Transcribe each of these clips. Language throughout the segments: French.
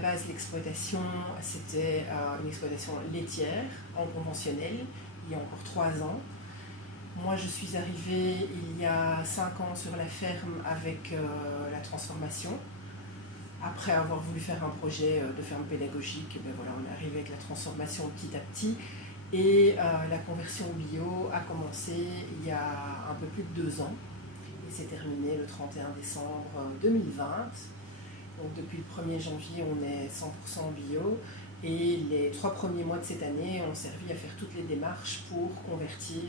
base, l'exploitation, c'était une exploitation laitière en conventionnel, il y a encore 3 ans. Moi, je suis arrivée il y a 5 ans sur la ferme avec la transformation. Après avoir voulu faire un projet de ferme pédagogique, ben voilà, on est arrivé avec la transformation petit à petit. Et la conversion bio a commencé il y a un peu plus de 2 ans. Et c'est terminé le 31 décembre 2020. Donc depuis le 1er janvier, on est 100% bio. Et les 3 premiers mois de cette année ont servi à faire toutes les démarches pour convertir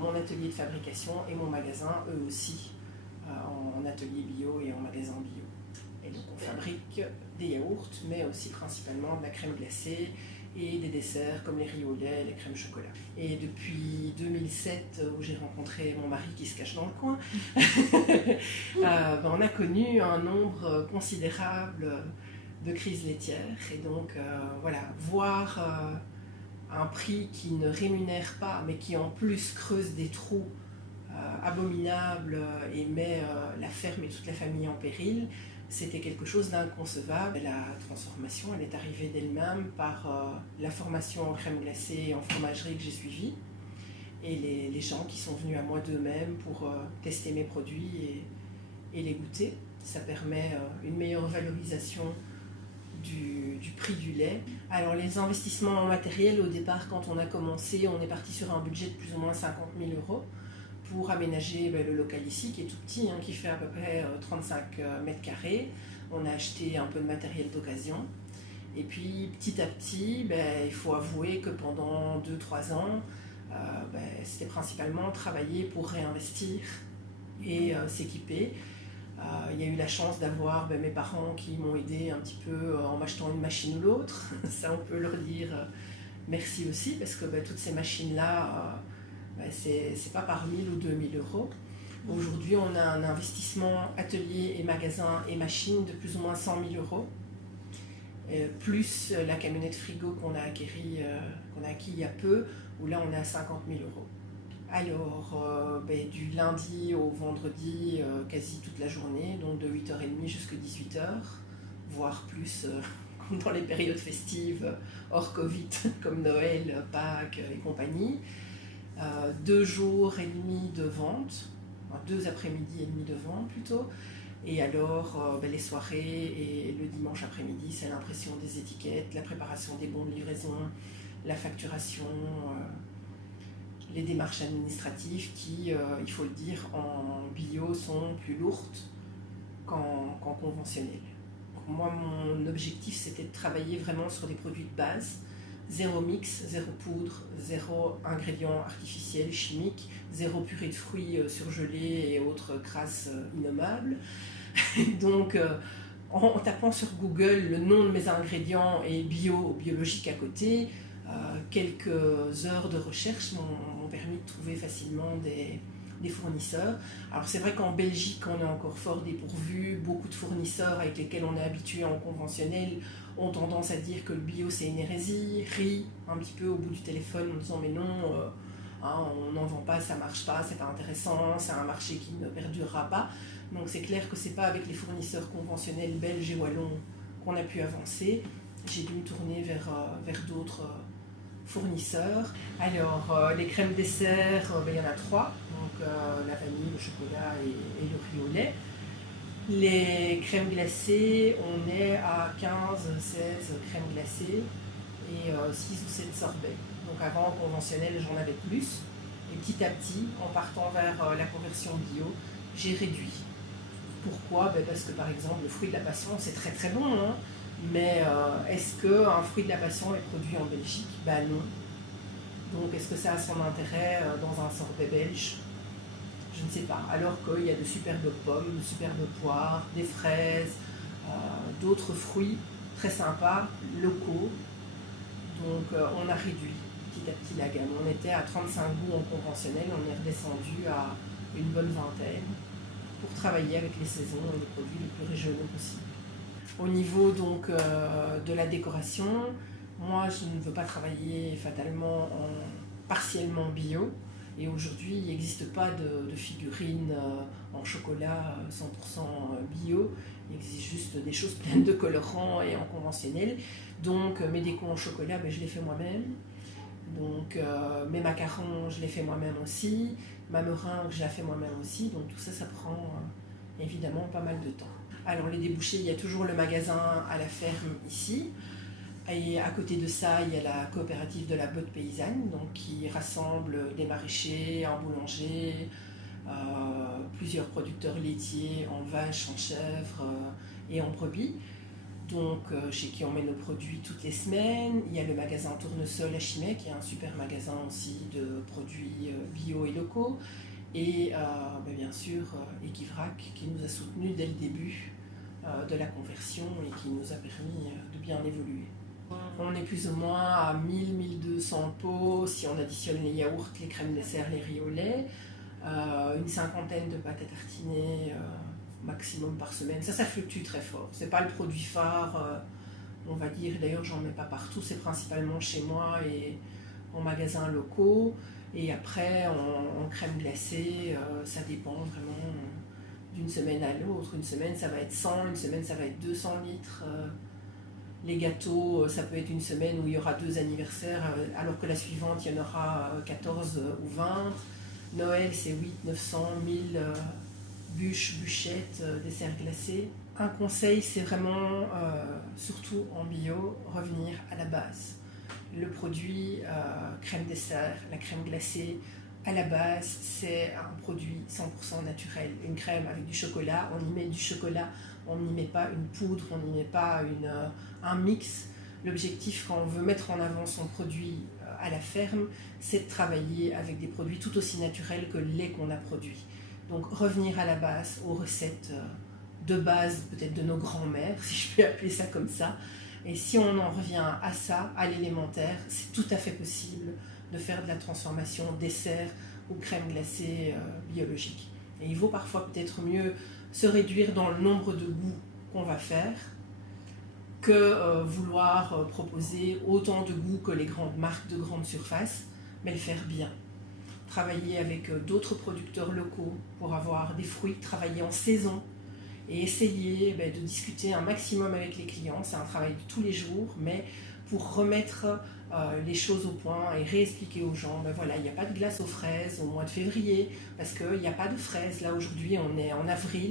mon atelier de fabrication et mon magasin, eux aussi, en atelier bio et en magasin bio. Et donc on fabrique des yaourts, mais aussi principalement de la crème glacée et des desserts comme les riz au lait et les crèmes chocolat. Et depuis 2007, où j'ai rencontré mon mari qui se cache dans le coin, on a connu un nombre considérable de crises laitières. Et donc voilà, voir un prix qui ne rémunère pas, mais qui en plus creuse des trous abominables et met la ferme et toute la famille en péril, c'était quelque chose d'inconcevable. La transformation, elle est arrivée d'elle-même par la formation en crème glacée et en fromagerie que j'ai suivie, et les gens qui sont venus à moi d'eux-mêmes pour tester mes produits et les goûter. Ça permet une meilleure valorisation du prix du lait. Alors les investissements en matériel, au départ quand on a commencé, on est parti sur un budget de plus ou moins 50 000 € pour aménager le local ici qui est tout petit, qui fait à peu près 35 mètres carrés. On a acheté un peu de matériel d'occasion. Et puis petit à petit, il faut avouer que pendant 2-3 ans, c'était principalement travailler pour réinvestir et s'équiper. Il y a eu la chance d'avoir mes parents qui m'ont aidé un petit peu en m'achetant une machine ou l'autre. Ça, on peut leur dire merci aussi, parce que toutes ces machines-là, c'est pas par 1000 ou 2000 €. Aujourd'hui, on a un investissement atelier et magasin et machine de plus ou moins 100 000 €, plus la camionnette frigo qu'on a acquis il y a peu, où là on est à 50 000 €. Alors, du lundi au vendredi, quasi toute la journée, donc de 8h30 jusqu'à 18h, voire plus dans les périodes festives hors Covid, comme Noël, Pâques et compagnie. 2 jours et demi de vente, 2 après-midi et demi de vente plutôt. Et alors, les soirées et le dimanche après-midi, c'est l'impression des étiquettes, la préparation des bons de livraison, la facturation, les démarches administratives qui, il faut le dire, en bio sont plus lourdes qu'en conventionnel. Donc moi, mon objectif, c'était de travailler vraiment sur des produits de base, 0 mix, 0 poudre, 0 ingrédients artificiels, chimiques, 0 purée de fruits surgelés et autres crasses innommables. Donc, en tapant sur Google le nom de mes ingrédients et biologique à côté, quelques heures de recherche m'ont permis de trouver facilement des fournisseurs. Alors c'est vrai qu'en Belgique, on est encore fort dépourvu. Beaucoup de fournisseurs avec lesquels on est habitué en conventionnel ont tendance à dire que le bio c'est une hérésie, rient un petit peu au bout du téléphone en disant mais non, on n'en vend pas, ça marche pas, c'est pas intéressant, c'est un marché qui ne perdurera pas. Donc c'est clair que c'est pas avec les fournisseurs conventionnels belges et wallons qu'on a pu avancer. J'ai dû me tourner vers d'autres fournisseurs. Alors les crèmes dessert, il y en a 3, donc la vanille, le chocolat et le riz au lait. Les crèmes glacées, on est à 15-16 crèmes glacées et 6 ou 7 sorbets. Donc avant, en conventionnel, j'en avais plus. Et petit à petit, en partant vers la conversion bio, j'ai réduit. Pourquoi ? Parce que par exemple, le fruit de la passion, c'est très très bon, mais est-ce qu'un fruit de la passion est produit en Belgique ? Non. Donc est-ce que ça a son intérêt dans un sorbet belge ? Je ne sais pas. Alors qu'il y a de superbes pommes, de superbes poires, des fraises, d'autres fruits très sympas, locaux. Donc on a réduit petit à petit la gamme. On était à 35 goûts en conventionnel, on est redescendu à une bonne vingtaine pour travailler avec les saisons et les produits les plus régionaux possibles. Au niveau donc de la décoration, moi je ne veux pas travailler fatalement en partiellement bio. Et aujourd'hui, il n'existe pas de figurines en chocolat 100% bio. Il existe juste des choses pleines de colorants et en conventionnel. Donc mes décos en chocolat, je les fais moi-même. Donc mes macarons, je les fais moi-même aussi. Ma meringue, je la fais moi-même aussi. Donc tout ça, ça prend évidemment pas mal de temps. Alors les débouchés, il y a toujours le magasin à la ferme ici. Et à côté de ça, il y a la coopérative de la botte paysanne, donc qui rassemble des maraîchers, un boulanger, plusieurs producteurs laitiers en vaches, en chèvres et en brebis. Donc chez qui on met nos produits toutes les semaines. Il y a le magasin Tournesol à Chimay, qui est un super magasin aussi de produits bio et locaux. Et bien sûr Equivrac, qui nous a soutenus dès le début de la conversion et qui nous a permis de bien évoluer. On est plus ou moins à 1000-1200 pots si on additionne les yaourts, les crèmes dessert, les riz au lait, une cinquantaine de pâtes à tartiner maximum par semaine. Ça fluctue très fort. C'est pas le produit phare, on va dire. D'ailleurs, j'en mets pas partout. C'est principalement chez moi et en magasins locaux. Et après, en crème glacée, ça dépend vraiment d'une semaine à l'autre. Une semaine, ça va être 100, une semaine, ça va être 200 litres. Les gâteaux, ça peut être une semaine où il y aura 2 anniversaires, alors que la suivante, il y en aura 14 ou 20. Noël, c'est 800, 900, 1000 bûches, bûchettes, desserts glacés. Un conseil, c'est vraiment, surtout en bio, revenir à la base. Le produit crème dessert, la crème glacée, à la base, c'est un produit 100% naturel. Une crème avec du chocolat, on y met du chocolat, on n'y met pas une poudre, on n'y met pas un mix. L'objectif, quand on veut mettre en avant son produit à la ferme, c'est de travailler avec des produits tout aussi naturels que le lait qu'on a produit. Donc revenir à la base, aux recettes de base, peut-être de nos grands-mères, si je peux appeler ça comme ça. Et si on en revient à ça, à l'élémentaire, c'est tout à fait possible de faire de la transformation dessert ou crème glacée biologique. Et il vaut parfois peut-être mieux se réduire dans le nombre de goûts qu'on va faire que vouloir proposer autant de goûts que les grandes marques de grande surface, mais le faire bien. Travailler avec d'autres producteurs locaux pour avoir des fruits, travailler en saison et essayer de discuter un maximum avec les clients. C'est un travail de tous les jours, mais pour remettre les choses au point et réexpliquer aux gens, voilà, il n'y a pas de glace aux fraises au mois de février, parce qu'il n'y a pas de fraises. Là, aujourd'hui, on est en avril.